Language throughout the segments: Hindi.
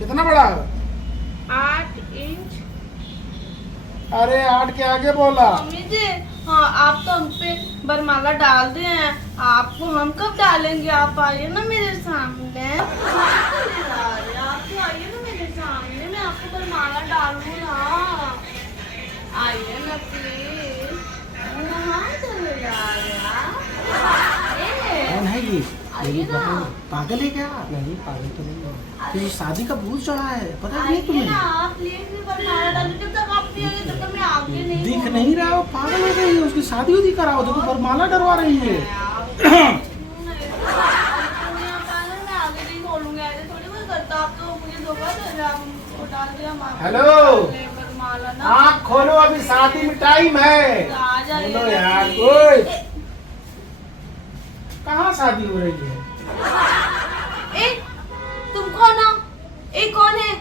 कितना बड़ा है? 8 इंच। अरे 8 के आगे बोला। मम्मी जी, हाँ आप तो हम पे बरमाला डाल दिए हैं, आपको हम कब डालेंगे? आप आइए ना मेरे सामने। आप तो आइए ना मेरे सामने, मैं आपको बरमाला डालूँ ना। आइए ना प्लीज। कहाँ चले जा रहे आप? कौन है ये? आइए ना। पागल है क्या? नहीं पागल तो नहीं है। तो ये शादी का भूत चढ़ा है, पता नहीं आइए तुम्हें? ना आप प्लीज, बरमाला डालूँ। जब तक आप नहीं आएंगे तब तक मैं आगे नहीं दिख बढ़ूंगी। नहीं रहा हो, पागल हो गई है। उसकी शादी उदी कराओ, देखो बरमाला डरवा रही है। हेलो, आँख खोलो, अभी शादी में टाइम है। बोलो यार, ओए कहाँ शादी हो रही है? तुम कौन हो? कौन है?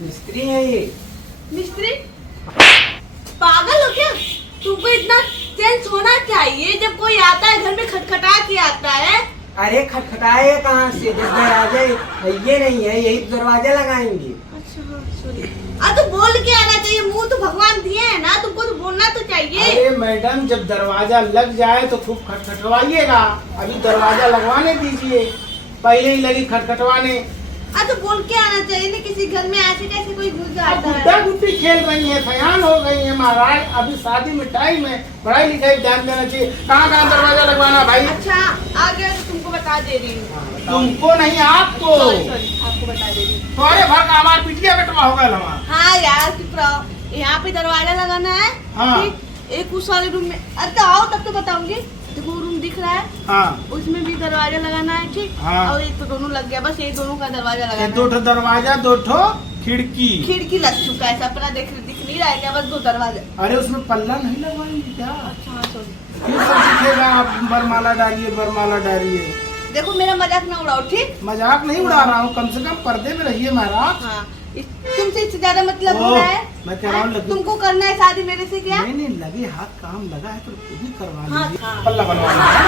मिस्त्री है ये। मिस्त्री? पागल हो क्या? तुमको इतना सेंस होना चाहिए, जब कोई आता है घर में खटखटा के आता है। अरे खटखटाए कहाँ से? जब दरवाजा ये नहीं है, यही तो दरवाजा लगाएंगे। अच्छा हाँ सॉरी। तो बोल के आना चाहिए, मुंह तो भगवान दिए है ना, तुमको तो बोलना तो चाहिए। अरे मैडम, जब दरवाजा लग जाए तो खूब खटखटवाइएगा। अभी दरवाजा लगवाने दीजिए, पहले ही लगी खटखटवाने। तो बोल के आना चाहिए ना, किसी घर में ऐसे कैसे कोई घुस अब जाता गुड्डा है। गुड्डी खेल रही है, फयान हो गई है महाराज। अभी शादी में टाइम है, पढ़ाई लिखाई ध्यान देना चाहिए। कहाँ कहाँ दरवाजा लगवाना भाई? अच्छा आ गया तो तुमको बता दे रही हूँ। तुमको नहीं, आपको। सॉरी आपको बता दे रही हूँ। तुम्हारे भर का हमारे पिटिया कटवा होगा लवा। हाँ यार चुप रहो। यहाँ पे दरवाजा लगाना है। हाँ। ठीक, एक उस वाले रूम में। अरे तो आओ तब तो बताऊंगी। देखो रूम दिख रहा है, हाँ उसमें भी दरवाजा लगाना है। ठीक, हाँ। और एक तो दोनों लग गया, बस ये दोनों का दरवाजा लगाना ये है। 2 ठो दरवाजा, 2 ठो खिड़की। खिड़की लग चुका है, सपना दिख नहीं रहा है क्या? बस 2 दरवाजा। अरे उसमें पल्ला नहीं लगवाएंगे क्या? अच्छा हाँ सॉरी। फिर सब दिखेगा, आप बरमाला डालिए, बरमाला डालिए। देखो मेरा मजाक ना उड़ाओ, ठीक? मजाक नहीं उड़ा रहा हूँ, कम से कम पर्दे में रहिए महाराज। हाँ, तुमसे इससे ज्यादा मतलब हो ओह, रहा है। मैं कह रहा हूँ हाँ, तुमको करना है शादी मेरे से क्या? नहीं नहीं, लगे हाथ काम लगा है तो खुद ही करवा हाँ, लीजिए। हाँ। पल्ला बनवाना है,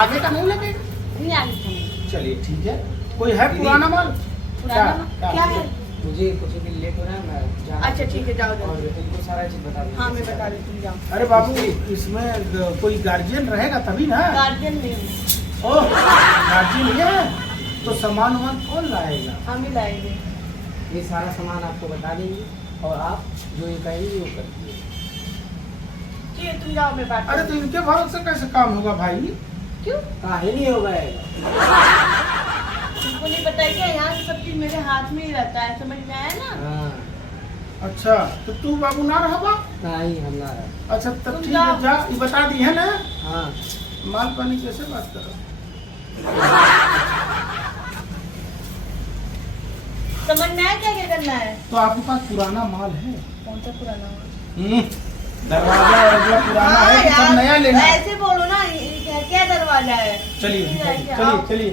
आगे का नहीं लगेगा। नहीं आगे समझ। चलिए ठीक है। कोई है पुराना माल? पुराना क्या है? मुझे कुछ दिन लेट हो रहा है, मैं अच्छा ठीक है, जाओ जाओ। और इनको सारा चीज बता दूँ। हाँ मैं बता देती हूँ, जाओ। अरे बाबू, इसमें कोई गार्जियन रहेगा तभी ना? गार्जियन नहीं हूँ। ओह, गार्जियन नहीं है तो सामान वामान कौन लाएगा? हम ही लाएंगे। ये सारा सामान आपको बता देंगे और आप जो ये कहेंगे वो कर दीजिए। ठीक है तुम जाओ, मैं बात। अरे तो इनके भरोसे कैसे काम होगा भाई? क्यों? काहे नहीं हो गए? तुमको नहीं पता है क्या? यहाँ से सब चीज मेरे हाथ में ही रहता है, समझ में आया ना? हाँ अच्छा, तो तू बाबू ना रहबा? नहीं, हम ना रहे। अच्छा तब तुम ठीक जाओ। है, जा। ये बता दी है ना? हाँ माल पानी कैसे बात करो? समझ में आया क्या क्या करना है? तो आपके पास पुराना माल है? कौन सा पुराना हो? दरवाजा और अगला पुराना है कि सब नया लेना है? ऐसे बोलो ना, ये क्या दरवाजा है? चलिए ठीक है, चलिए आओ। चलिए।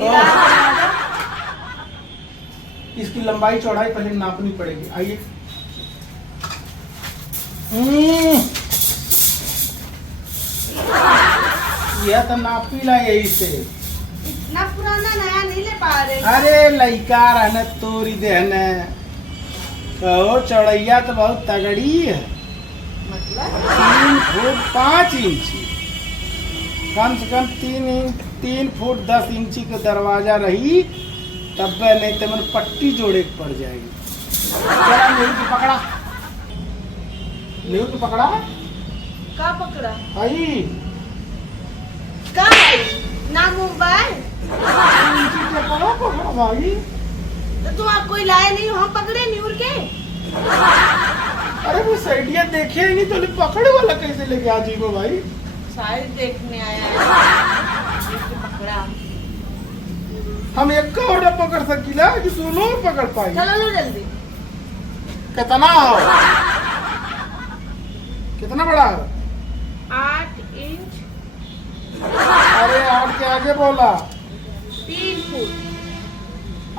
ये रहा दरवाजा। इसकी लंबाई चौड़ाई पहले नापनी पड़ेगी। आइए। यह तो नापी ला यही से। इतना पुराना नया नहीं ले पा रहे। अरे लइका रहने तोरी देहने, कहो चौड़ैया तो बहुत तगड़ी है। मतलब 3 फुट 5 इंची, कम से कम 3 फुट 10 इंची का दरवाजा रही तब नहीं तो मन पट्टी जोड़े के पड़ जाएगी। चला न्यू को पकड़ा, न्यू को पकड़ा। का पकड़ा? आई का भाई ना मोबाइल? इंची के पकड़ा पकड़ा भाई। तो तुम आप कोई लाए नहीं हो, हम पकड़े नहीं उड़ के। अरे वो साइडिया देखे ही नहीं तो पकड़े वाला कैसे लेके आ जी को भाई? साइड देखने आया है, इसको पकड़ा। हम एक का ऑर्डर पकड़ सकीला कि दोनों पकड़ पाई? चलो लो जल्दी। कितना हो? कितना बड़ा है? 8 इंच। अरे 8 के आगे बोला। 3 फुट।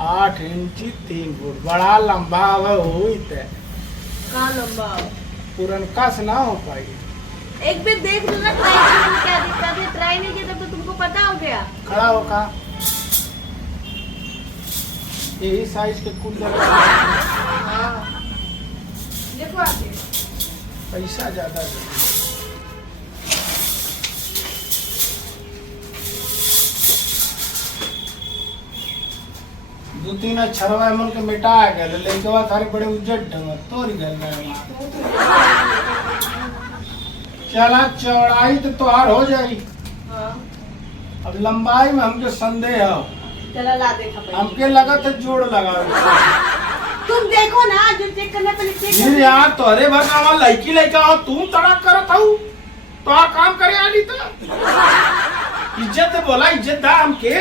8 इंची 3 फुट, बड़ा लंबा हुई थे। कहाँ लंबा हो? पुरनका से ना हो पाई। एक बार देख लो ना, ट्राई करने में क्या दिक्कत है? ट्राई नहीं किया तब तो तुमको पता हो गया। खड़ा हो का? यही साइज के कुल दरवाजा। हाँ देखो आगे पैसा ज्यादा दे। दो तीन अक्षरवा मन के मिटा गए लेके बाद सारे बड़े उज्जट ढंग तोड़ गए। चला चौड़ाई तो तोहार हो जाई। हाँ अब लंबाई में हमके संदेह है। चला ला देखा पहले। हमके लगा था जोड़ लगा। तुम देखो ना जो चेक करना पहले चेक फिर यार तोहरे भर का लड़की लड़का हो तुम तड़क करत हूँ तो आ काम करे आली तो इज्जत दे बोला इज्जत दा हमके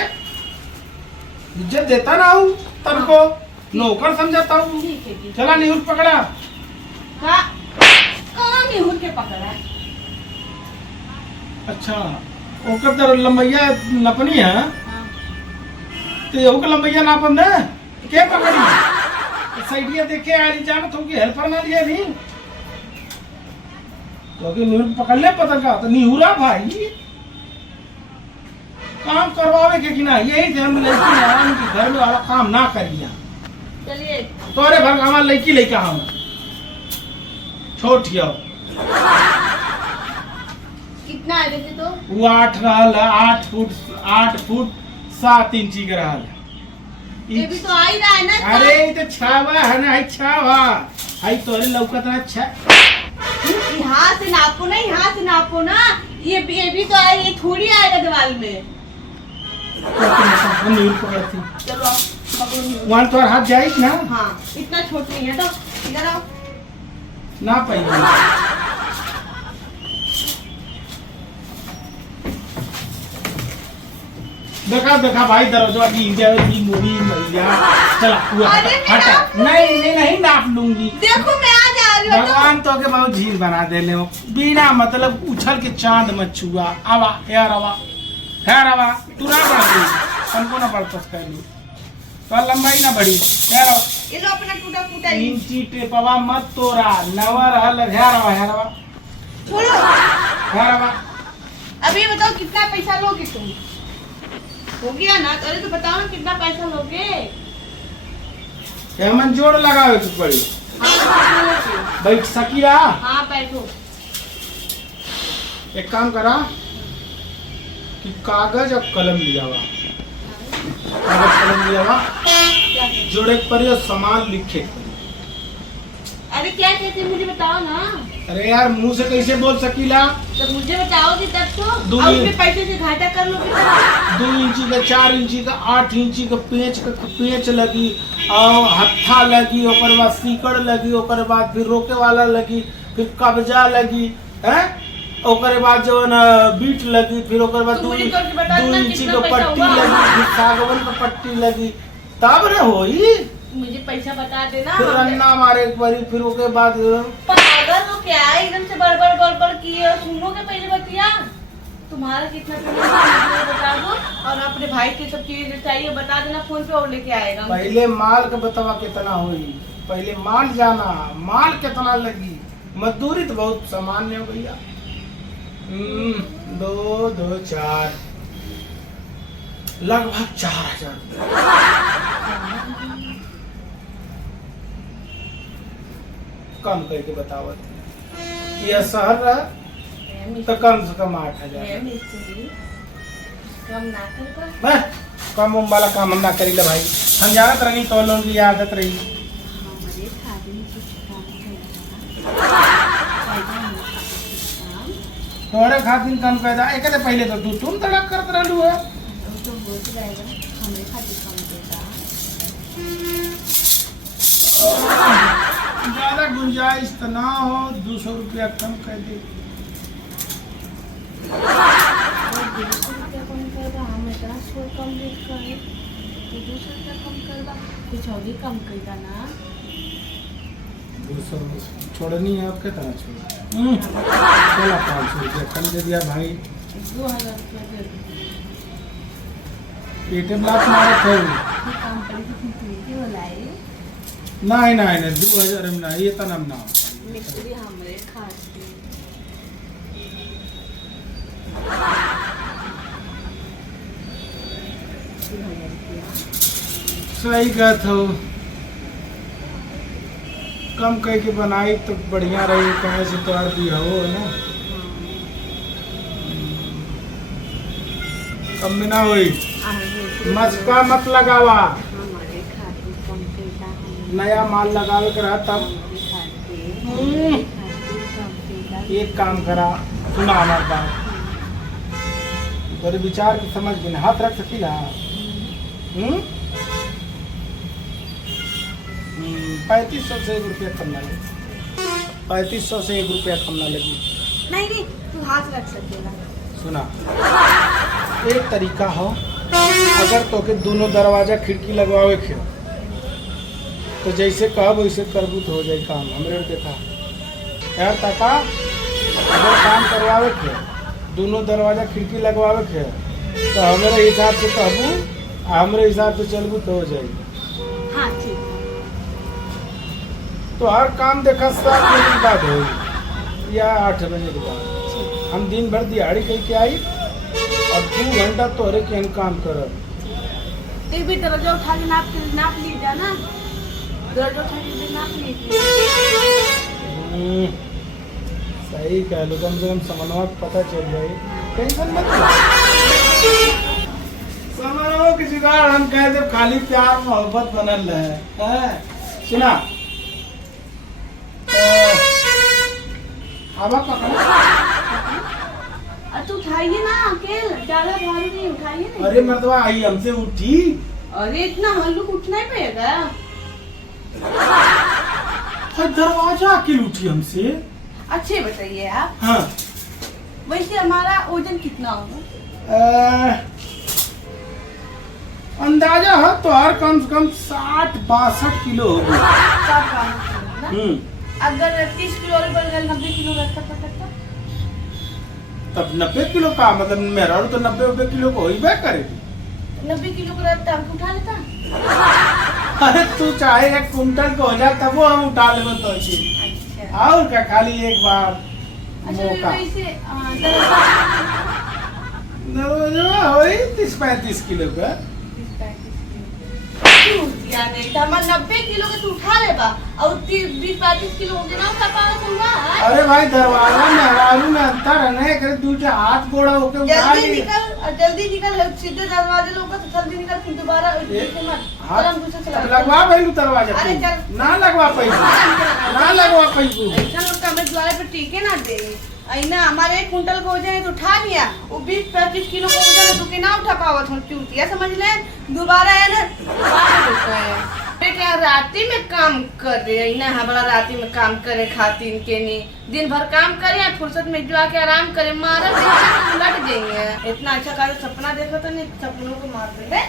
इज्जत देता ना हूँ तब को नौकर समझाता हूँ। ठीक है चला न्यूज पकड़ा। हाँ कहाँ निहुर के पकड़ा है? अच्छा ओकर तो लंबैया नपनी है हाँ। तो यहू का लंबैया नापन दे के पकड़ी साइडिया देखे आली जाना तो उनकी हेल्पर ना लिया नहीं क्योंकि न्यूज पकड़ ले पता का तो निहुरा भाई काम करवावे के कि ना यही थे हम लड़की आराम की घर में वाला काम ना करिया। चलिए तोरे भर हमारा लड़की लड़का हम छोट हियो कितना है वैसे तो? वो 8 रहल 8 फुट 7 इंची के रहल। ये भी तो आ ही रहा है ना। अरे ये तो छावा है ना है छावा है तोरे लौकत ना छा यहाँ से नापो ना यहाँ से नापो ना ये भी तो आए ये थोड़ी आएगा दीवार में। न्यूज पकड़ती चलो पकड़ो न्यूज़। वहाँ तो हाथ जाए ना हाँ इतना छोट नहीं है तो इधर आओ। ना पाएगी। देखा देखा भाई दरवाजा की मोड़ी मैया चला हुआ अरे मैं हटा नाप लूंगी। नहीं नाप लूंगी। देखो मैं आ जा रही हूँ तो। भगवान तो के बहुत झील बना दे ले बिना मतलब उछल के चांद मत छुआ आवा हेयर आवा तू ना बढ़ गई हमको ना बढ़ पस कर ली तो लंबाई ना बढ़ी हेयर आवा ये लो अपना टूटा फूटा ही। इंची टेपवा मत तोरा नवर हल हेयर आवा छोड़ो हेयर आवा। अभी बताओ कितना पैसा लोगे तुम? हो गया ना अरे तो बताओ ना कितना पैसा लोगे? हेमन जोड़ लगावे तो पड़ी हाँ बैठ सकीला। हाँ बैठो। एक काम करा कि कागज और कलम लियावा कागज कलम लियावा क्या? जोड़े के पड़ी और सामान लिखे के पड़ी। अरे क्या कहते हैं मुझे बताओ ना। अरे यार मुंह से कैसे बोल सकीला। तो मुझे बताओगी तब तो। दो और मिनट। उसमें पैसे से घाटा कर लोगे तो। 2 इंची का 4 इंची का 8 इंची का पेंच लगी और हत्था लगी ओकर बाद सीकड़ लगी ओकर बाद फिर रोके वाला लगी फिर कब्जा लगी है ओकर बाद जो न बीट लगी फिर ओकर बाद तुम 2 मुझे करके बता देना इंची कितना का पैसा पट्टी हुआ। लगी फिर सागवन का पट्टी लगी तब रे होई मुझे पैसा बता देना। फिर रन्ना मारे एक बारी फिर ओके बाद पागल हो क्या है एकदम से बड़बड़ किए और सुनो के पहले बतिया। तुम्हारा कितना पेमेंट है मुझे बता दो और अपने भाई की सब चीजें चाहिए बता देना फोन पे और लेके आएगा। पहले माल का बतावा कितना होई पहले माल जाना माल कितना लगी मजदूरी तो बहुत सामान्य हो भैया। 2 2 4 लगभग 4000 कम करके बतावत यह शहर रहा तो कम से कम 8000 कम ना कर कम उम वाला काम हम ना करी भाई हम जानत रही तो लोन की आदत रही। हमारे खादी कुछ तोरे खातिर कम कर दा एक पहले तो तुम तड़क करत रहलू है तो हो जाएगा हमारे खातिर कम देगा। ज्यादा गुंजाइश तो ना हो 200 रुपया कम कर दे। 200 रुपया कम कर दो हम इतना शोर कम रेट करे तो 200 रुपया कम कर दो कुछ और भी कम कर दो ना। 200 छोड़नी है आपके तरह छोड़ चला 500 रुपया कम दे दिया भाई 2000 रुपया दे दो। पेटे ब्लाक मारा थे ये काम करे तो तुम क्यों बोलाए? नहीं 2000 में ना ये तना ना मिस्त्री हमरे खातिर सही कहत हो। कम कह के बनाई तो बढ़िया रही, कहे से तो भी हो ना। कम में ना हुई, मस्का मत लगावा। नया माल लगावे के रहा तब। एक काम करा, सुना हमारी बात, तेरे विचार की समझ में हाथ रख सकीला। 3500 से 1 रुपया कम ना लगे। 3500 से 1 रुपया कम ना लगी। नहीं नहीं, तू हाथ रख सकेला। सुना, एक तरीका हो, अगर तो के दोनों दरवाजा खिड़की लगवावे के हो, तो जैसे कहब वैसे करबू तो हो जाए काम। हमरे देखा यार ताका, अगर काम करवावे के दोनों दरवाजा खिड़की लगवावे के तो हमारे हिसाब से कहबू, हमरे हिसाब से चलबू तो हो जाएगी। हाँ ठीक। तो हर काम देखा 7 बजे के बाद होगी या 8 बजे के बाद। हम दिन भर दिहाड़ी कह के आई और 2 घंटा तोहरे के हम काम करब। भी दरवाजा उठा के नाप लीजिए ना, दरवाजा उठा के नाप लीजिए। सही कह लो, कम से कम समन्वय पता चल जाए। टेंशन मत लो, समन्वय की जुगाड़ हम कह दे, खाली प्यार मोहब्बत बनल है। सुना, अब तू उठाइए ना, अकेले ज्यादा भारी नहीं, उठाइए ना। अरे मर्दवा आई हमसे उठी। अरे इतना हल्लुक उठना ही पड़ेगा। दरवाजा अकेले उठी हमसे। अच्छे बताइए आप। हाँ, वैसे हमारा वजन कितना होगा? अंदाजा है तो हर कम से कम 60-62 किलो होगी। अगर 30 किलो और बढ़ गया, 90 किलो रहता तो तब 90 किलो का मतलब मेरा तो 90 किलो को ही बैक करेगी। 90 किलो का रहता हमको उठा लेता। अरे तू चाहे 1 कुंटल को हो जाए तब वो हम उठा लेंगे तो अच्छी। अच्छा। और क्या, खाली एक बार मौका। वैसे दरवाजा वही 30-35 किलो का। यानी हमारे 90 किलो के तू उठा लेगा और 20-25 किलो हो गया ना, उठा पाना तुमका। अरे भाई दरवाजा में हरारू में अंतर है ना, करे दूसरे हाथ गोड़ा होके उठा जल्दी निकल सीधे दरवाजे लोग तो जल्दी निकल, फिर दोबारा लगवा पहलू दरवाजा। अरे चल ना लगवा पहलू, ना लगवा पहलू। ऐसा लोग कमरे द्वारे पे टीके ना दे। ऐना हमारे 1 कुंटल को हो जाए तो उठा लिया, वो 20-25 किलो को हो जाए तो के ना उठा पावत हम चूतिया, समझ ले। दोबारा है ना, क्या राती में काम कर रहे हैं ना, हमारा राती में काम करे खातिर के नहीं, दिन भर काम करे या फुर्सत में जो आके आराम करे, मारा उलट देंगे। इतना अच्छा का सपना देखो तो नहीं, सपनों को मार दे।